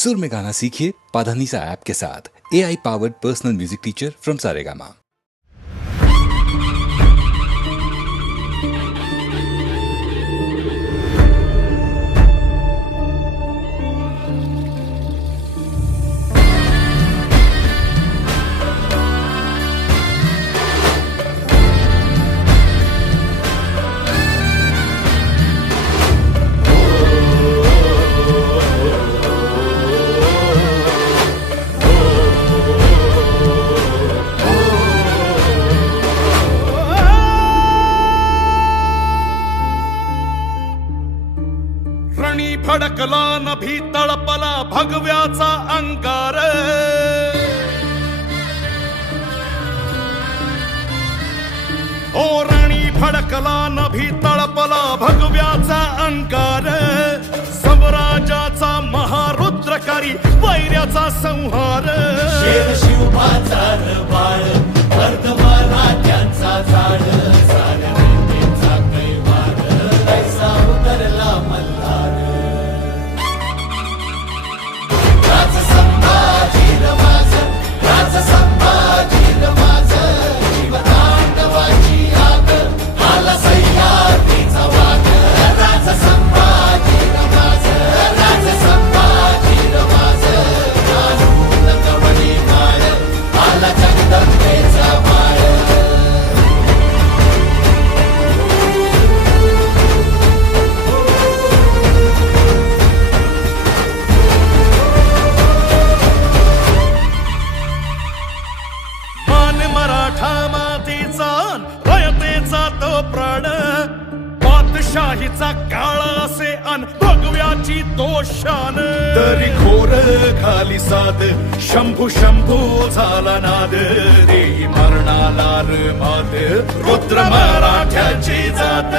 सुर में गाना सीखिए पाधानीसा ऐप के साथ। AI powered personal music teacher from Saregama. रणी फडकला नभी तळपला भगव्याचा अंगार, ओ रणी फडकला नभी तळपला भगव्याचा अंगार, स्वराजाचा महारुद्रकारी वैर्याचा संहार, शेर शिवबाचा बाळ अर्ध मराठ्यांचा झाड, साऱ्या रणनीतीचा कैवार ऐसा उतरला मल्हार. राज संभाजी रमाज, राज संभाजी रमाज, जीवतांडवाची आग आला सह्याद्रीचा वाघ. राज संभाजी रमाज, राज संभाजी रमाज, घालून कवडी माळ आला जगदंबेचा माळ. मान मराठा मातीचा रयतेचा तो प्राण, बादशाहीचा काळ असे अन भगव्याची तो शान. तरी घोर खाली साद शंभू शंभू झाला नाद, देही मरणाला मात रुद्र मराठ्याची जात.